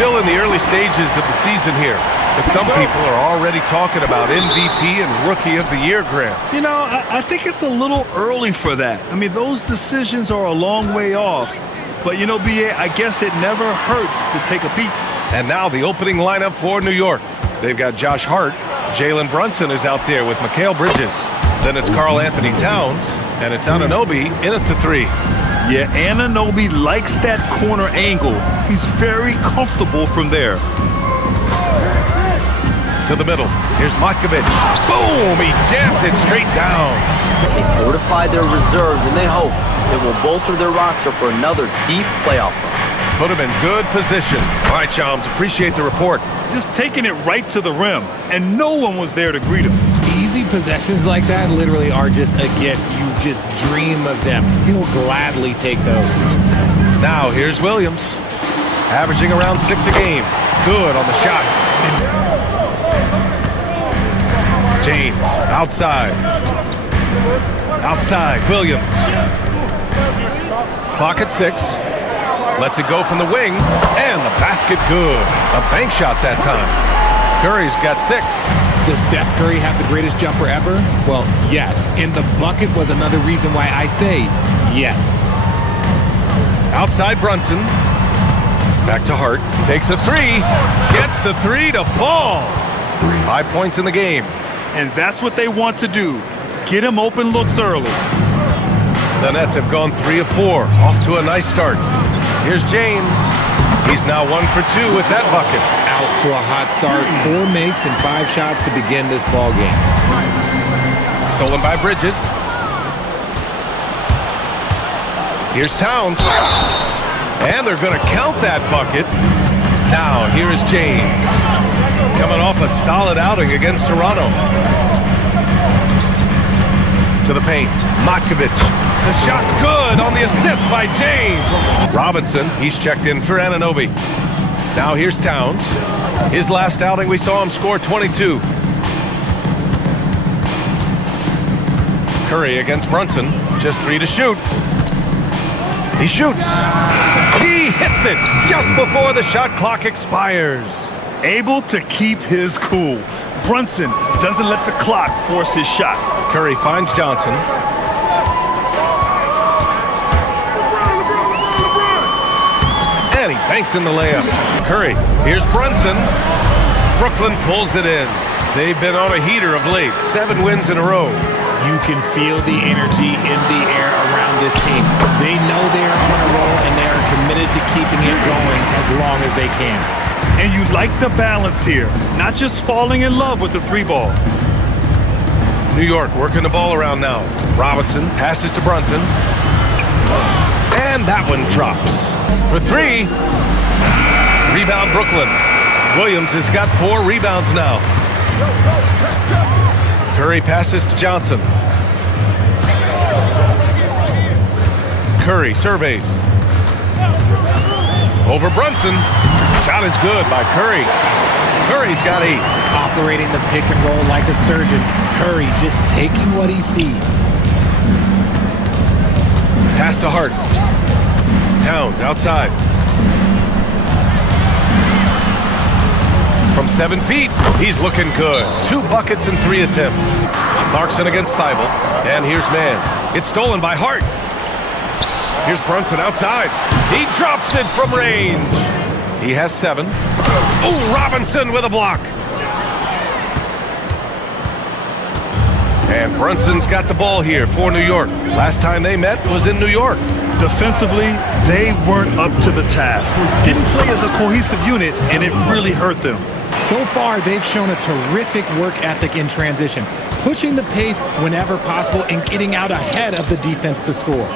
still in the early stages of the season here, but some people are already talking about MVP and Rookie of the Year, Graham. You know, I think it's a little early for that. I mean, those decisions are a long way off. But, you know, B.A., I guess it never hurts to take a peek. And now the opening lineup for New York. They've got Josh Hart. Jalen Brunson is out there with Mikal Bridges. Then it's Karl-Anthony Towns, and it's Anunoby in at the 3. Yeah, Anunoby likes that corner angle. He's very comfortable from there. To the middle. Here's Matkovic. Boom! He jams it straight down. They fortified their reserves, and they hope it will bolster their roster for another deep playoff run. Put him in good position. All right, Chums, appreciate the report. Just taking it right to the rim, and no one was there to greet him. Easy possessions like that literally are just a gift. You just dream of them. He'll gladly take those. Now here's Williams, averaging around 6 a game. Good on the shot. James, outside. Outside, Williams. Clock at 6. Lets it go from the wing, and the basket good. A bank shot that time. Curry's got 6. Does Steph Curry have the greatest jumper ever? Well, yes. And the bucket was another reason why I say yes. Outside Brunson. Back to Hart. Takes a 3. Gets the 3 to fall. 5 points in the game. And that's what they want to do. Get him open looks early. The Nets have gone 3 of 4. Off to a nice start. Here's James. He's now 1 for 2 with that bucket. Out to a hot start. 4 makes and 5 shots to begin this ball game. Stolen by Bridges. Here's Towns. And they're going to count that bucket. Now here's James. Coming off a solid outing against Toronto. To the paint. Matkovic. The shot's good on the assist by James. Robinson, he's checked in for Anunoby. Now here's Towns. His last outing, we saw him score 22. Curry against Brunson. Just 3 to shoot. He shoots. He hits it just before the shot clock expires. Able to keep his cool. Brunson doesn't let the clock force his shot. Curry finds Johnson. And he banks in the layup. Curry, here's Brunson. Brooklyn pulls it in. They've been on a heater of late. 7 wins in a row. You can feel the energy in the air around this team. They know they are on a roll, and they are committed to keeping it going as long as they can. And you like the balance here. Not just falling in love with the 3-ball. New York working the ball around now. Robinson passes to Brunson. And that one drops. For 3. Rebound Brooklyn. Williams has got 4 rebounds now. Curry passes to Johnson. Curry surveys. Over Brunson. Shot is good by Curry. Curry's got 8. Operating the pick and roll like a surgeon. Curry just taking what he sees. Pass to Hart. Towns outside. From 7 feet, he's looking good. 2 buckets and 3 attempts. Clarkson against Thibault. And here's man. It's stolen by Hart. Here's Brunson outside. He drops it from range. He has 7. Oh, Robinson with a block. And Brunson's got the ball here for New York. Last time they met was in New York. Defensively, they weren't up to the task. Didn't play as a cohesive unit, and it really hurt them. So far, they've shown a terrific work ethic in transition, pushing the pace whenever possible and getting out ahead of the defense to score.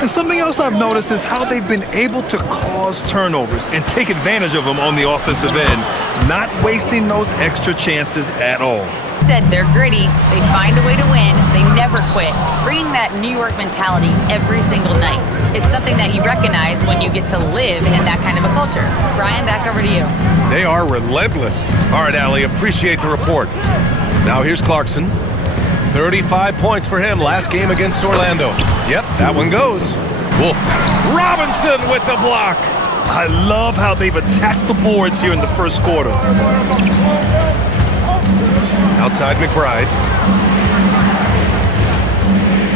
And something else I've noticed is how they've been able to cause turnovers and take advantage of them on the offensive end, not wasting those extra chances at all. Said they're gritty, they find a way to win, they never quit, bringing that New York mentality every single night. It's something that you recognize when you get to live in that kind of a culture. Brian, back over to you. They are relentless. All right, Allie, appreciate the report. Now here's Clarkson. 35 points for him last game against Orlando. Yep, that one goes. Wolf. Robinson with the block. I love how they've attacked the boards here in the first quarter. Outside McBride.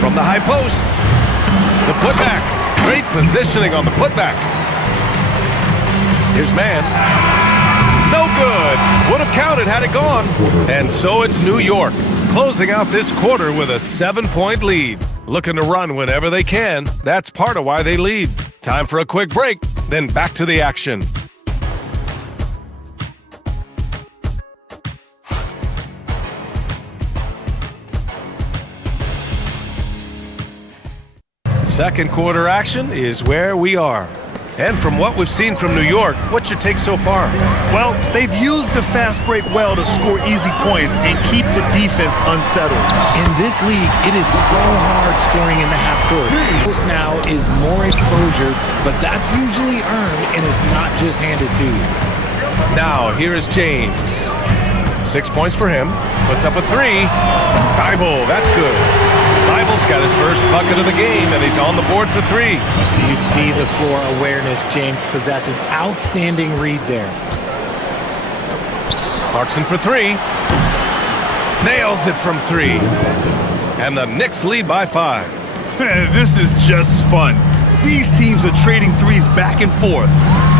From the high post. The putback. Great positioning on the putback. Here's man. No good. Would have counted had it gone. And so it's New York, closing out this quarter with a 7-point lead. Looking to run whenever they can. That's part of why they lead. Time for a quick break, then back to the action. Second quarter action is where we are. And from what we've seen from New York, what's your take so far? Well, they've used the fast break well to score easy points and keep the defense unsettled. In this league, it is so hard scoring in the half court. This now is more exposure, but that's usually earned and is not just handed to you. Now, here is James. 6 points for him. Puts up a three. Thibault, that's good. Thibault's got his first bucket of the game, and he's on the board for three. You see the floor awareness James possesses. Outstanding read there. Clarkson for three. Nails it from three. And the Knicks lead by 5. This is just fun. These teams are trading threes back and forth.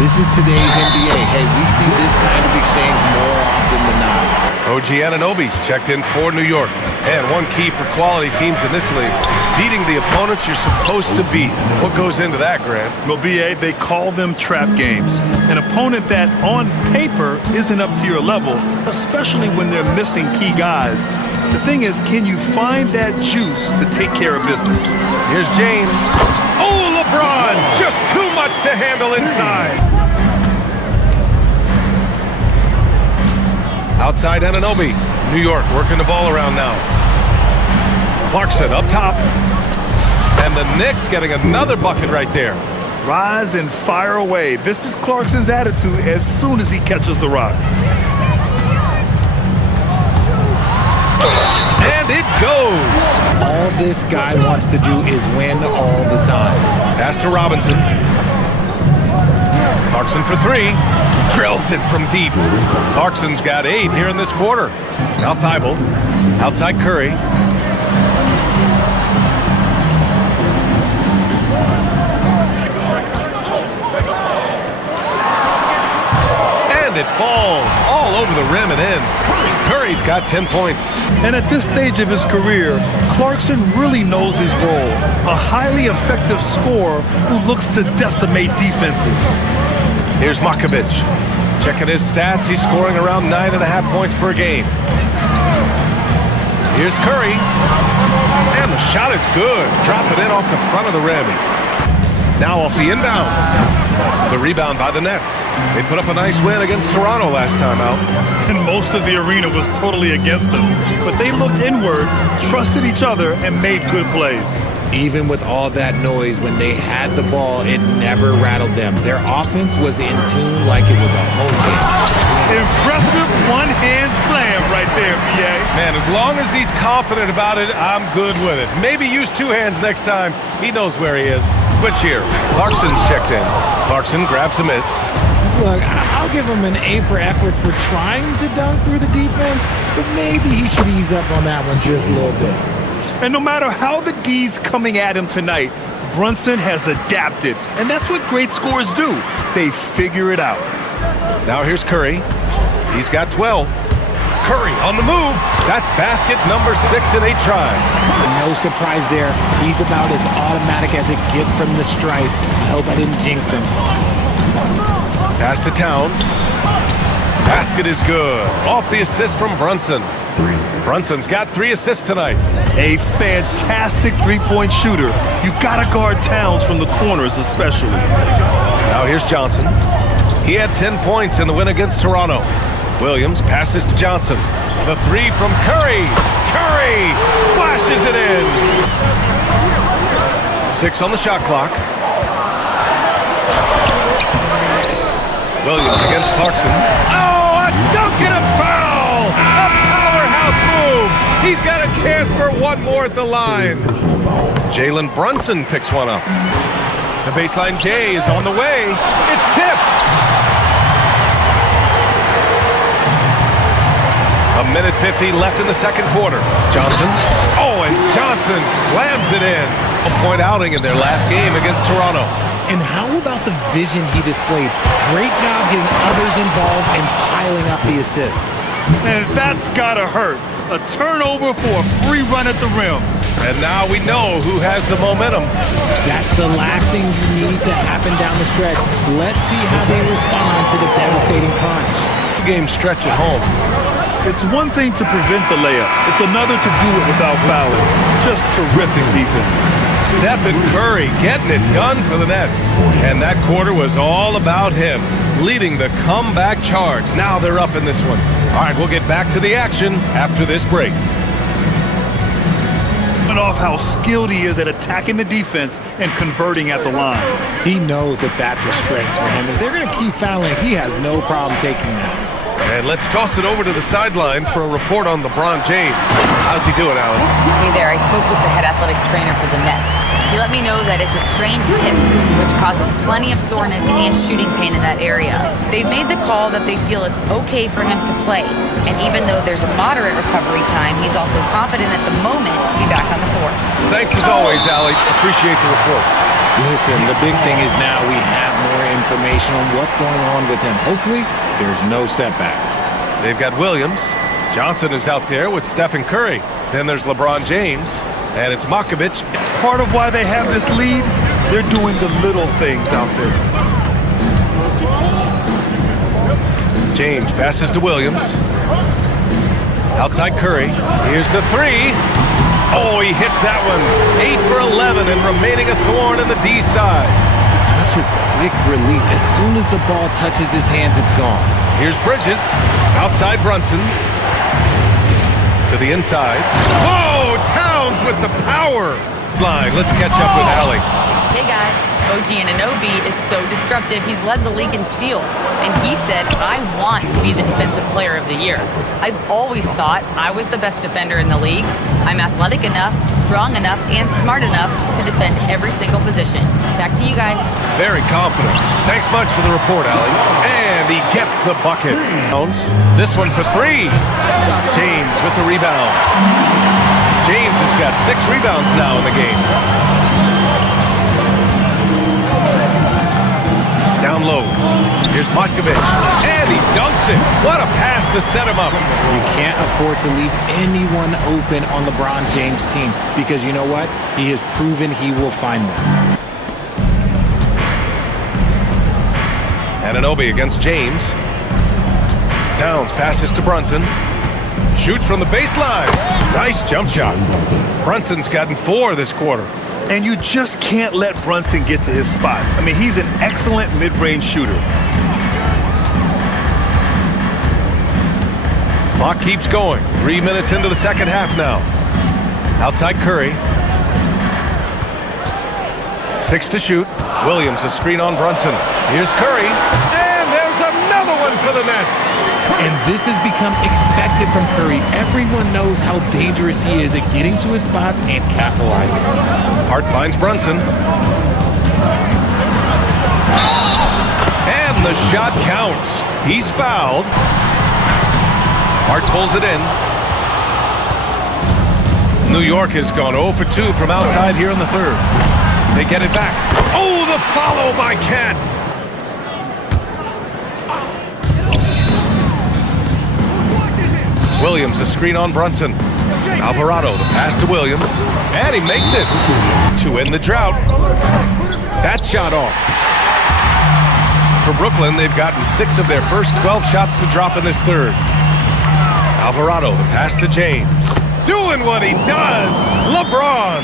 This is today's NBA. Hey, we see this kind of exchange more often than not. OG Anunoby's checked in for New York. And one key for quality teams in this league, beating the opponents you're supposed to beat. What goes into that, Grant? Well, BA, they call them trap games. An opponent that, on paper, isn't up to your level, especially when they're missing key guys. The thing is, can you find that juice to take care of business? Here's James. Oh, LeBron! Just too much to handle inside. Outside Anunoby. New York working the ball around now. Clarkson up top. And the Knicks getting another bucket right there. Rise and fire away. This is Clarkson's attitude as soon as he catches the rock. And it goes. All this guy wants to do is win all the time. Pass to Robinson. Clarkson for three. Drills it from deep. Clarkson's got 8 here in this quarter. Now Thibault. Outside Curry. And it falls all over the rim and in. Curry's got 10 points. And at this stage of his career, Clarkson really knows his role. A highly effective scorer who looks to decimate defenses. Here's Makovic. Checking his stats, he's scoring around 9.5 points per game. Here's Curry. And the shot is good. Drop it in off the front of the rim. Now off the inbound. The rebound by the Nets. They put up a nice win against Toronto last time out. And most of the arena was totally against them. But they looked inward, trusted each other, and made good plays. Even with all that noise, when they had the ball, it never rattled them. Their offense was in tune like it was a home game. Impressive one-hand slam right there, BA. Man, as long as he's confident about it, I'm good with it. Maybe use 2 hands next time. He knows where he is. But here, Clarkson's checked in. Clarkson grabs a miss. Look, I'll give him an A for effort for trying to dunk through the defense, but maybe he should ease up on that one just a little bit. And no matter how the D's coming at him tonight, Brunson has adapted. And that's what great scorers do. They figure it out. Now here's Curry. He's got 12. Curry on the move. That's basket number 6 in 8 tries. No surprise there. He's about as automatic as it gets from the stripe. I hope I didn't jinx him. Pass to Towns. Basket is good. Off the assist from Brunson. Brunson's got 3 assists tonight. A fantastic three-point shooter. You gotta guard Towns from the corners especially. Now here's Johnson. He had 10 points in the win against Toronto. Williams passes to Johnson. The 3 from Curry. Curry splashes it in. 6 on the shot clock. Williams against Clarkson. Oh, a dunk and a foul! A powerhouse move! He's got a chance for one more at the line. Jalen Brunson picks one up. The baseline J is on the way. It's tipped. A minute 50 left in the second quarter. Johnson. Oh, and Johnson slams it in. A point outing in their last game against Toronto. And how about the vision he displayed? Great job getting others involved and piling up the assist. And that's gotta hurt. A turnover for a free run at the rim. And now we know who has the momentum. That's the last thing you need to happen down the stretch. Let's see how they respond to the devastating punch. Game stretch at home. It's one thing to prevent the layup. It's another to do it without fouling. Just terrific defense. Steph and Curry getting it done for the Nets. And that quarter was all about him, leading the comeback charge. Now they're up in this one. All right, we'll get back to the action after this break. Off how skilled he is at attacking the defense and converting at the line. He knows that that's a strength for him. If they're going to keep fouling, he has no problem taking that. And let's toss it over to the sideline for a report on LeBron James. How's he doing, Alan? Hey there, I spoke with the head athletic trainer for the Nets. He let me know that it's a strained hip, which causes plenty of soreness and shooting pain in that area. They've made the call that they feel it's okay for him to play. And even though there's a moderate recovery time, he's also confident at the moment to be back on the floor. Thanks as always, Allie. Appreciate the report. Listen, the big thing is now we have more information on what's going on with him. Hopefully, there's no setbacks. They've got Williams. Johnson is out there with Steph and Curry. Then there's LeBron James. And it's Makovic. Part of why they have this lead, they're doing the little things out there. James passes to Williams. Outside Curry. Here's the three. Oh, he hits that one. 8 for 11 and remaining a thorn in the D side. Such a quick release. As soon as the ball touches his hands, it's gone. Here's Bridges. Outside Brunson. To the inside. Whoa! Towns with the power line. Let's catch up with Allie. Hey guys, OG Anunoby is so disruptive. He's led the league in steals. And he said, I want to be the defensive player of the year. I've always thought I was the best defender in the league. I'm athletic enough, strong enough, and smart enough to defend every single position. Back to you guys. Very confident. Thanks much for the report, Allie. And he gets the bucket. This one for three. James with the rebound. James has got 6 rebounds now in the game. Down low. Here's Makovic. And he dunks it. What a pass to set him up. You can't afford to leave anyone open on LeBron James' team because you know what? He has proven he will find them. Anunoby against James. Towns passes to Brunson. Shoots from the baseline. Nice jump shot. Brunson's gotten 4 this quarter. And you just can't let Brunson get to his spots. I mean, he's an excellent mid-range shooter. Clock keeps going. 3 minutes into the second half now. Outside Curry. 6 to shoot. Williams a screen on Brunson. Here's Curry. And there's another one for the Nets. And this has become expected from Curry. Everyone knows how dangerous he is at getting to his spots and capitalizing. Hart finds Brunson. And the shot counts. He's fouled. Hart pulls it in. New York has gone 0 for 2 from outside here in the third. They get it back. Oh, the follow by Cat. Williams a screen on Brunson. Alvarado, the pass to Williams. And he makes it to end the drought. That shot off. For Brooklyn, they've gotten 6 of their first 12 shots to drop in this third. Alvarado, the pass to James. Doing what he does, LeBron.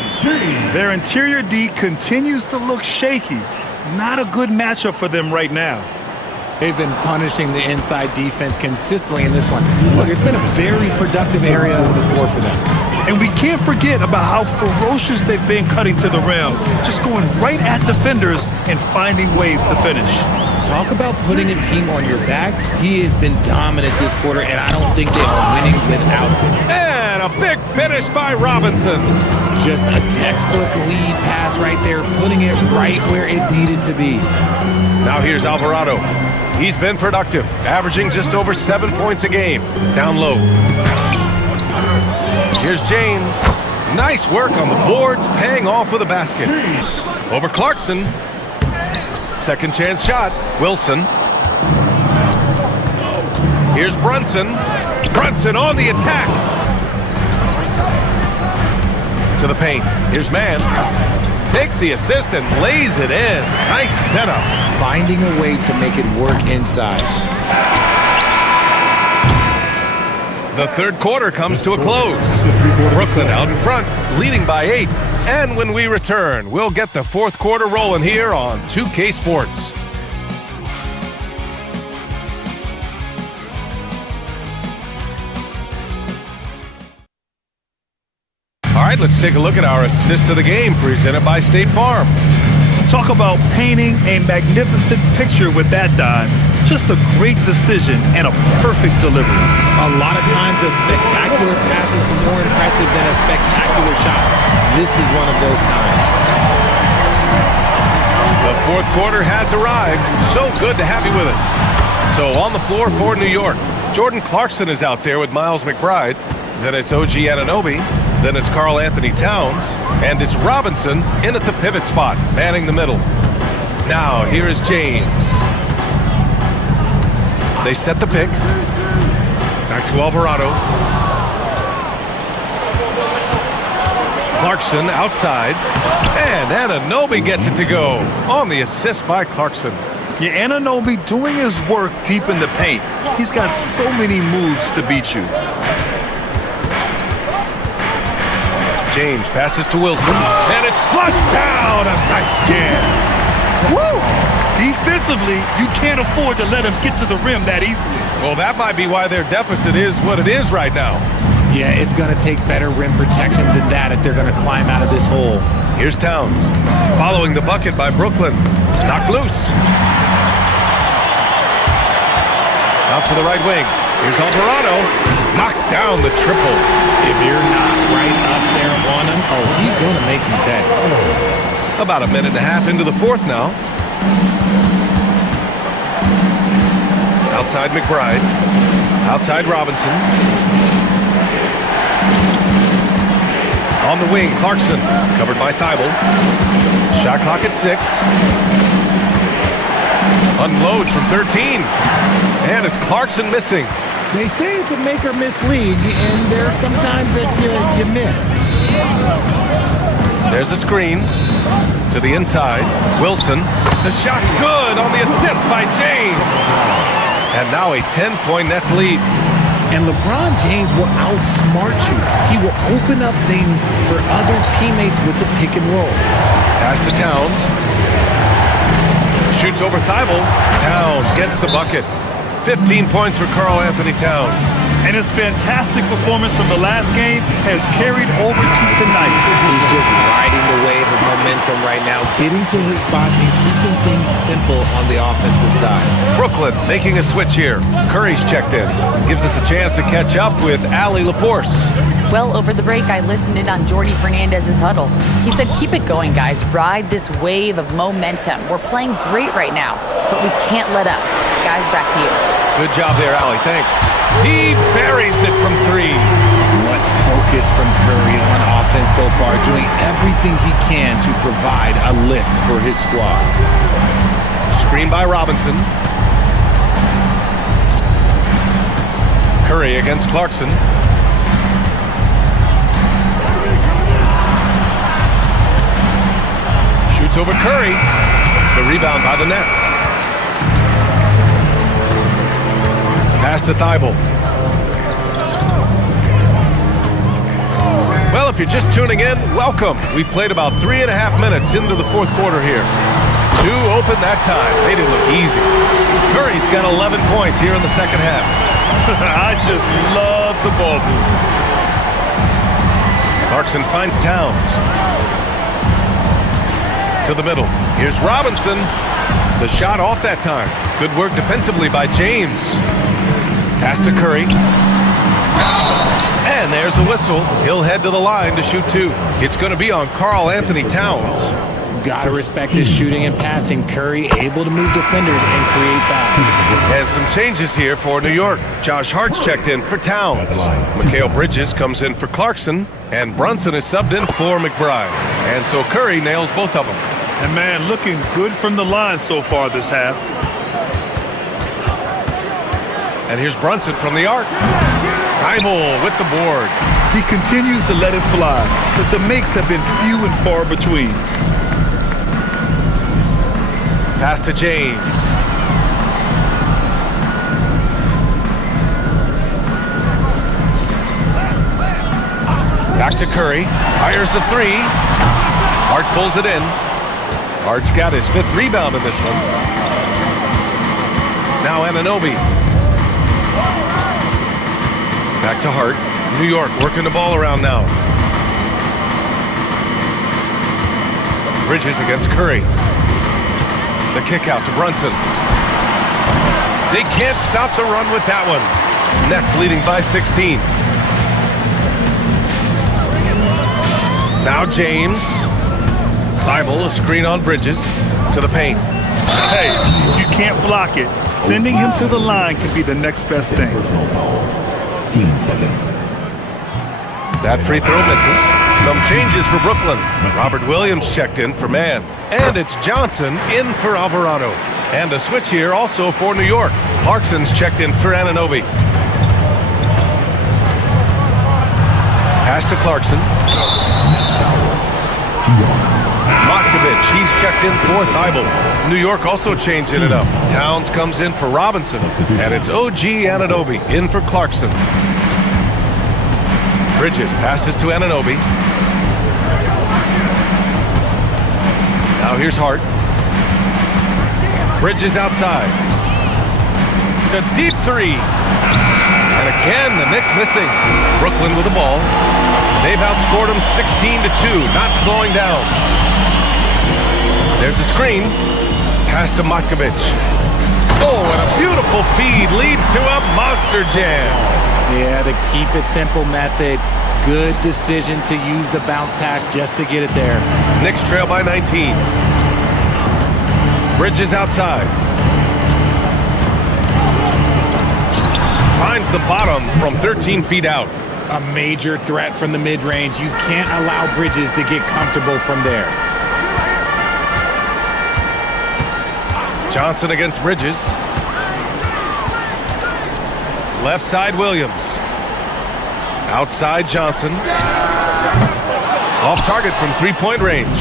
Their interior D continues to look shaky. Not a good matchup for them right now. They've been punishing the inside defense consistently in this one. Look, it's been a very productive area of the floor for them. And we can't forget about how ferocious they've been cutting to the rim, just going right at defenders and finding ways to finish. Talk about putting a team on your back. He has been dominant this quarter, and I don't think they are winning without him. And a big finish by Robinson. Just a textbook lead pass right there, putting it right where it needed to be. Now here's Alvarado. He's been productive, averaging just over 7 points a game. Down low. Here's James. Nice work on the boards, paying off with a basket. Over Clarkson. Second chance shot. Wilson. Here's Brunson. Brunson on the attack. To the paint. Here's Mann. Takes the assist and lays it in. Nice setup. Finding a way to make it work inside. The third quarter comes to a close. Brooklyn out in front, leading by 8. And when we return, we'll get the fourth quarter rolling here on 2K Sports. All right, let's take a look at our assist of the game presented by State Farm. Talk about painting a magnificent picture with that dive. Just a great decision and a perfect delivery. A lot of times a spectacular pass is more impressive than a spectacular shot. This is one of those times. The fourth quarter has arrived. So good to have you with us. So on the floor for New York, Jordan Clarkson is out there with Miles McBride. Then it's OG Anunoby. Then it's Karl-Anthony Towns. And it's Robinson in at the pivot spot, manning the middle. Now here is James. They set the pick. Back to Alvarado. Clarkson outside. And Anunoby gets it to go on the assist by Clarkson. Yeah, Anunoby doing his work deep in the paint. He's got so many moves to beat you. James passes to Wilson. And it's flushed down. A nice jam. Woo! Defensively, you can't afford to let him get to the rim that easily. Well, that might be why their deficit is what it is right now. Yeah, it's going to take better rim protection than that if they're going to climb out of this hole. Here's Towns. Following the bucket by Brooklyn. Knocked loose. Out to the right wing. Here's Alvarado. Knocks down the triple. If you're not right up there on him, oh, he's going to make you pay. About a minute and a half into the fourth now. Outside McBride. Outside Robinson. On the wing, Clarkson. Covered by Thibault. Shot clock at 6. Unloads from 13. And it's Clarkson missing. They say it's a make or miss league, and there are sometimes that you miss. There's a screen to the inside. Wilson. The shot's good on the assist by James. And now a 10-point Nets lead. And LeBron James will outsmart you. He will open up things for other teammates with the pick and roll. Pass to Towns. Shoots over Thibault. Towns gets the bucket. 15 points for Karl-Anthony Towns. And his fantastic performance from the last game has carried over to tonight. He's just riding the wave of momentum right now, getting to his spots and keeping things simple on the offensive side. Brooklyn making a switch here. Curry's checked in. Gives us a chance to catch up with Allie LaForce. Well, over the break, I listened in on Jordy Fernandez's huddle. He said, keep it going, guys. Ride this wave of momentum. We're playing great right now, but we can't let up. Guys, back to you. Good job there, Allie. Thanks. He buries it from 3. What focus from Curry on offense so far, doing everything he can to provide a lift for his squad. Screen by Robinson. Curry against Clarkson. Shoots over Curry. The rebound by the Nets. Pass to Thibault. Well, if you're just tuning in, welcome. We've played about 3.5 minutes into the fourth quarter here. 2 open that time. They didn't look easy. Curry's got 11 points here in the second half. I just love the ball move. Clarkson finds Towns. To the middle. Here's Robinson. The shot off that time. Good work defensively by James. Pass to Curry. And there's the whistle. He'll head to the line to shoot two. It's going to be on Karl-Anthony Towns. Gotta respect his shooting and passing. Curry able to move defenders and create fouls. And some changes here for New York. Josh Hart's checked in for Towns. Mikal Bridges comes in for Clarkson. And Brunson is subbed in for McBride. And so Curry nails both of them. And man, looking good from the line so far this half. And here's Brunson from the arc. Thibault with the board. He continues to let it fly, but the makes have been few and far between. Pass to James. Back to Curry. Fires the three. Hart pulls it in. Hart's got his 5th rebound in this one. Now Anunoby. Back to Hart. New York working the ball around now. Bridges against Curry. The kick out to Brunson. They can't stop the run with that one. Nets leading by 16. Now James. Thibault, a screen on Bridges to the paint. Hey, if you can't block it, sending him to the line can be the next best thing. That free throw misses. Some changes for Brooklyn. Robert Williams checked in for Mann. And it's Johnson in for Alvarado. And a switch here also for New York. Clarkson's checked in for Anunoby. Pass to Clarkson. Mokovic, he's checked in for Thibault. New York also changing it up. Towns comes in for Robinson. And it's OG Anunoby in for Clarkson. Bridges passes to Anunoby. Now here's Hart. Bridges outside. A deep three. And again, the Knicks missing. Brooklyn with the ball. They've outscored them 16-2, not slowing down. There's a screen. Pass to Mokovic. Oh, and a beautiful feed leads to a monster jam. Yeah, the keep it simple method. Good decision to use the bounce pass just to get it there. Knicks trail by 19. Bridges outside. Finds the bottom from 13 feet out. A major threat from the mid-range. You can't allow Bridges to get comfortable from there. Johnson against Bridges. Left side Williams. Outside Johnson. Off target from three-point range.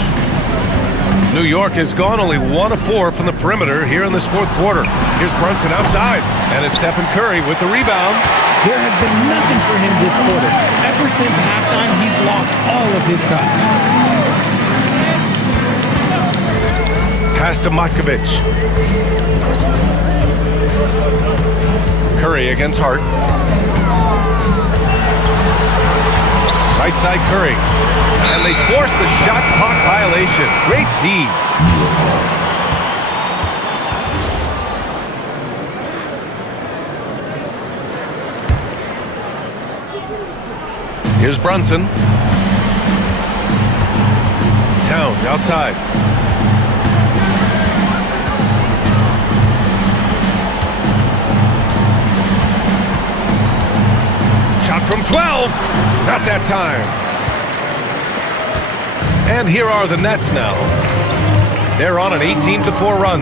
New York has gone only 1 of 4 from the perimeter here in this 4th quarter. Here's Brunson outside. And it's Stephen Curry with the rebound. There has been nothing for him this quarter. Ever since halftime, he's lost all of his touch. Pass to Mokovic. Curry against Hart. Right side Curry. And they force the shot clock violation. Great D. Here's Brunson. Towns outside. Shot from 12. Not that time. And here are the Nets now. They're on an 18-4 run.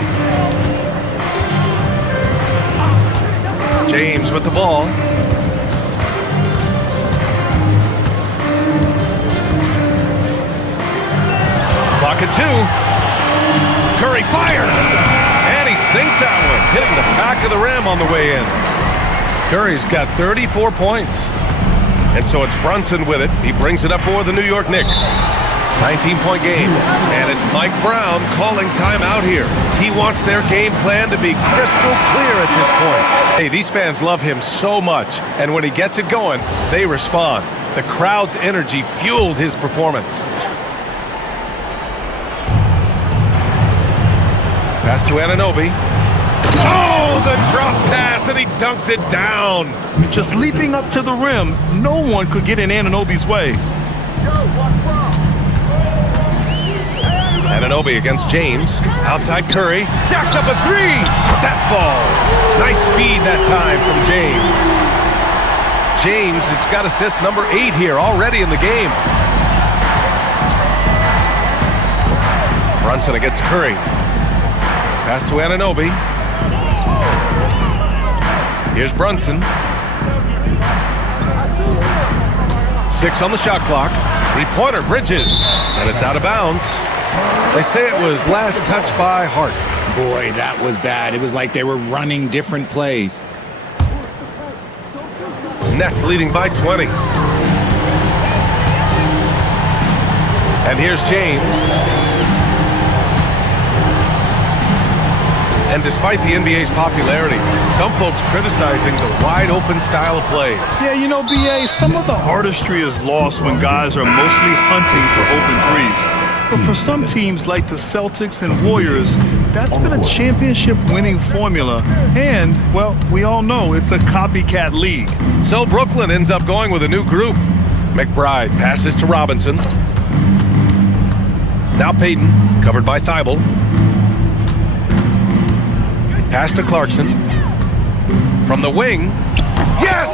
James with the ball. Clock at 2. Curry fires. And he sinks that one, hitting the back of the rim on the way in. Curry's got 34 points. And so it's Brunson with it. He brings it up for the New York Knicks. 19-point game. And it's Mike Brown calling timeout here. He wants their game plan to be crystal clear at this point. Hey, these fans love him so much. And when he gets it going, they respond. The crowd's energy fueled his performance. Pass to Anunoby. Oh, the drop pass, and he dunks it down. Just leaping up to the rim, no one could get in Anunoby's way. Anunoby against James. Outside Curry. Jacks up a three. That falls. Nice feed that time from James. James has got assist number 8 here already in the game. Brunson against Curry. Pass to Anunoby. Here's Brunson. 6 on the shot clock. Three-pointer, Bridges. And it's out of bounds. They say it was last touched by Hart. Boy, that was bad. It was like they were running different plays. Nets leading by 20. And here's James. And despite the NBA's popularity, some folks criticizing the wide-open style of play. Yeah, you know, BA, some of the artistry is lost when guys are mostly hunting for open threes. But for some teams like the Celtics and Warriors, that's been a championship-winning formula. And, well, we all know it's a copycat league. So Brooklyn ends up going with a new group. McBride passes to Robinson. Now Payton, covered by Thibault. Pass to Clarkson. From the wing. Yes!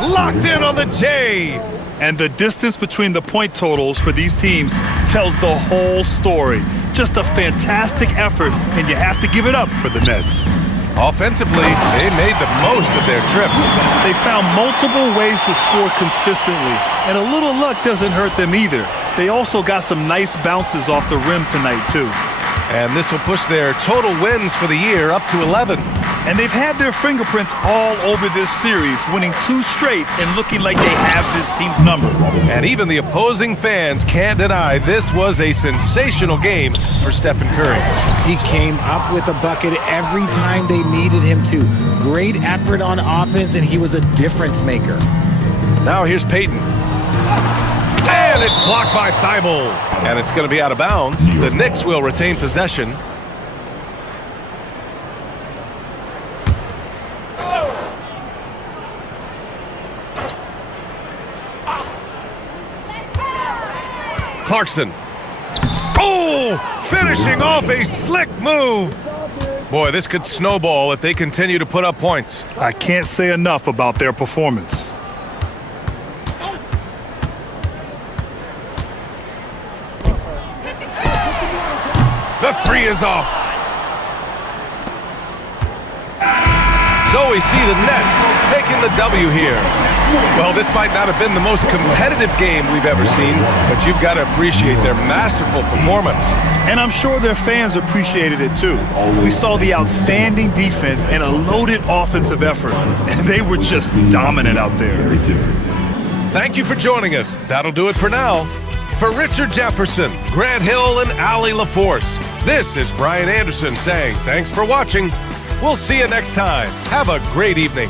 Locked in on the J! And the distance between the point totals for these teams tells the whole story. Just a fantastic effort, and you have to give it up for the Nets. Offensively, they made the most of their trip. They found multiple ways to score consistently, and a little luck doesn't hurt them either. They also got some nice bounces off the rim tonight, too. And this will push their total wins for the year up to 11. And they've had their fingerprints all over this series, winning 2 straight and looking like they have this team's number. And even the opposing fans can't deny this was a sensational game for Stephen Curry. He came up with a bucket every time they needed him to. Great effort on offense, and he was a difference maker. Now here's Payton. And it's blocked by Thibault. And it's going to be out of bounds. The Knicks will retain possession. Clarkson. Oh, finishing off a slick move. Boy, this could snowball if they continue to put up points. I can't say enough about their performance. The three is off. So we see the Nets taking the W here. Well, this might not have been the most competitive game we've ever seen, but you've got to appreciate their masterful performance. And I'm sure their fans appreciated it too. We saw the outstanding defense and a loaded offensive effort, and they were just dominant out there. Thank you for joining us. That'll do it for now. For Richard Jefferson, Grant Hill, and Allie LaForce, this is Brian Anderson saying thanks for watching. We'll see you next time. Have a great evening.